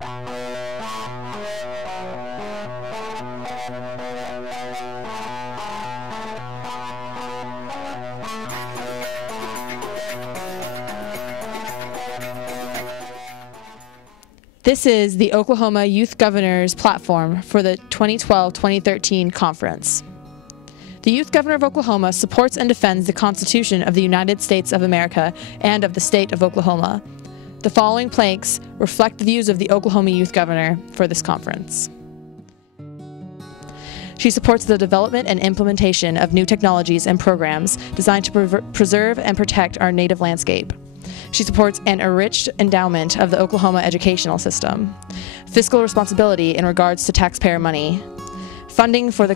This is the Oklahoma Youth Governor's platform for the 2012-2013 conference. The Youth Governor of Oklahoma supports and defends the Constitution of the United States of America and of the state of Oklahoma. The following planks reflect the views of the Oklahoma Youth Governor for this conference. She supports the development and implementation of new technologies and programs designed to preserve and protect our native landscape. She supports an enriched endowment of the Oklahoma educational system, fiscal responsibility in regards to taxpayer money, funding for the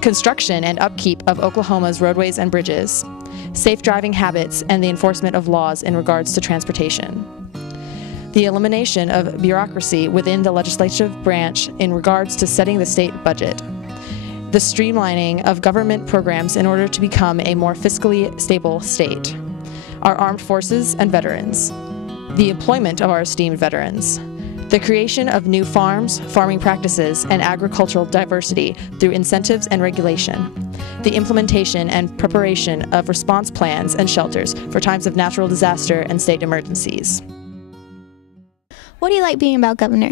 construction and upkeep of Oklahoma's roadways and bridges, safe driving habits, and the enforcement of laws in regards to transportation, the elimination of bureaucracy within the legislative branch in regards to setting the state budget, the streamlining of government programs in order to become a more fiscally stable state, our armed forces and veterans, the employment of our esteemed veterans, the creation of new farms, farming practices, and agricultural diversity through incentives and regulation, the implementation and preparation of response plans and shelters for times of natural disaster and state emergencies. What do you like being about governor?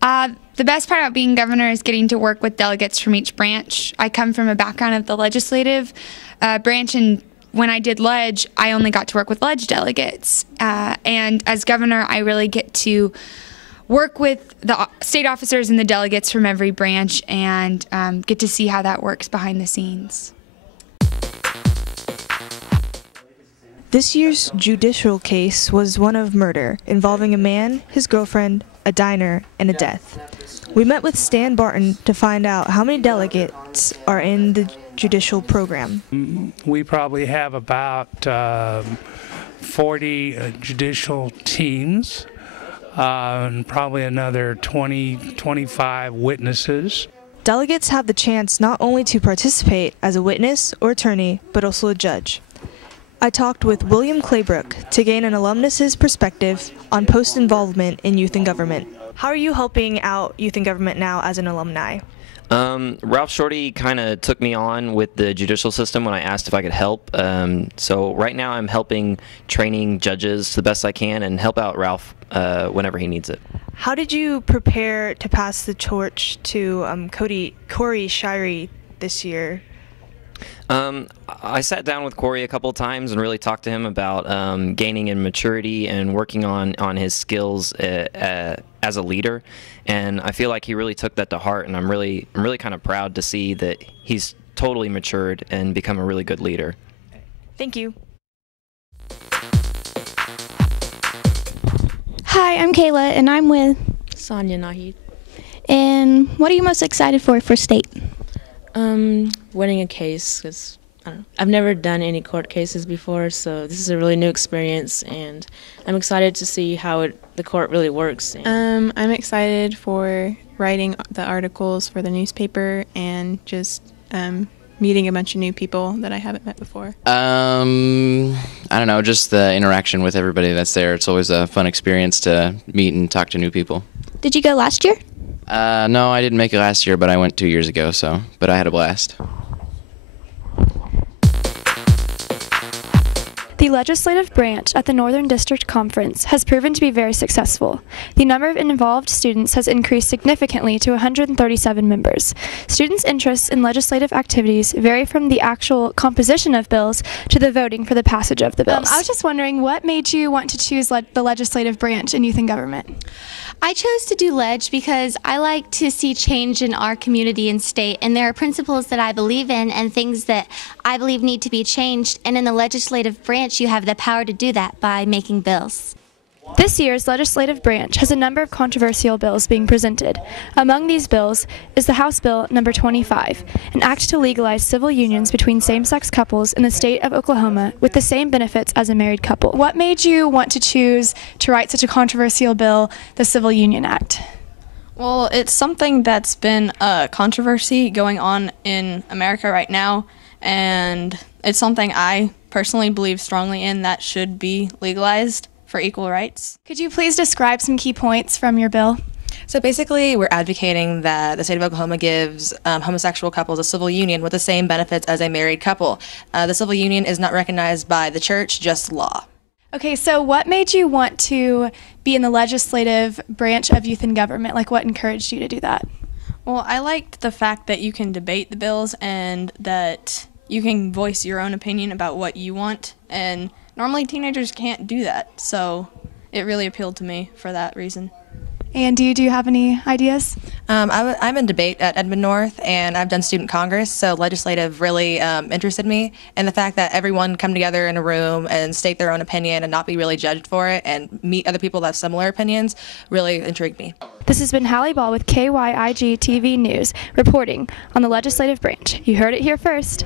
The best part about being governor is getting to work with delegates from each branch. I come from a background of the legislative branch, and when I did ledge, I only got to work with ledge delegates. And as governor, I really get to work with the state officers and the delegates from every branch and get to see how that works behind the scenes. This year's judicial case was one of murder, involving a man, his girlfriend, a diner, and a death. We met with Stan Barton to find out how many delegates are in the judicial program. We probably have about 40 judicial teams, and probably another 25 witnesses. Delegates have the chance not only to participate as a witness or attorney, but also a judge. I talked with William Claybrook to gain an alumnus's perspective on post-involvement in youth and government. How are you helping out youth and government now as an alumni? Ralph Shorty kind of took me on with the judicial system when I asked if I could help. So right now I'm helping training judges the best I can and help out Ralph whenever he needs it. How did you prepare to pass the torch to Corey Shirey this year? I sat down with Corey a couple of times and really talked to him about gaining in maturity and working on his skills as a leader, and I feel like he really took that to heart, and I'm really kind of proud to see that he's totally matured and become a really good leader. Thank you. Hi, I'm Kayla, and I'm with Sonia Nahid. And what are you most excited for state? Winning a case, because I've never done any court cases before, so this is a really new experience, and I'm excited to see how the court really works. I'm excited for writing the articles for the newspaper and just meeting a bunch of new people that I haven't met before. I don't know, just the interaction with everybody that's there. It's always a fun experience to meet and talk to new people. Did you go last year? No, I didn't make it last year, but I went 2 years ago, but I had a blast. The legislative branch at the Northern District Conference has proven to be very successful. The number of involved students has increased significantly to 137 members. Students' interests in legislative activities vary from the actual composition of bills to the voting for the passage of the bills. I was just wondering, what made you want to choose the legislative branch in youth and government? I chose to do ledge because I like to see change in our community and state, and there are principles that I believe in and things that I believe need to be changed, and in the legislative branch you have the power to do that by making bills. This year's legislative branch has a number of controversial bills being presented. Among these bills is the House Bill number 25, an act to legalize civil unions between same-sex couples in the state of Oklahoma with the same benefits as a married couple. What made you want to choose to write such a controversial bill, the Civil Union Act? Well, it's something that's been a controversy going on in America right now, and it's something I personally believe strongly in that should be legalized for equal rights. Could you please describe some key points from your bill? So basically, we're advocating that the state of Oklahoma gives homosexual couples a civil union with the same benefits as a married couple. The civil union is not recognized by the church, just law. Okay, so what made you want to be in the legislative branch of youth and government? Like, what encouraged you to do that? Well, I liked the fact that you can debate the bills and that you can voice your own opinion about what you want, and normally teenagers can't do that, so it really appealed to me for that reason. And do you have any ideas? I'm in debate at Edmond North, and I've done student congress, so legislative really interested me. And the fact that everyone come together in a room and state their own opinion and not be really judged for it and meet other people that have similar opinions really intrigued me. This has been Hallie Ball with KYIG-TV News, reporting on the legislative branch. You heard it here first.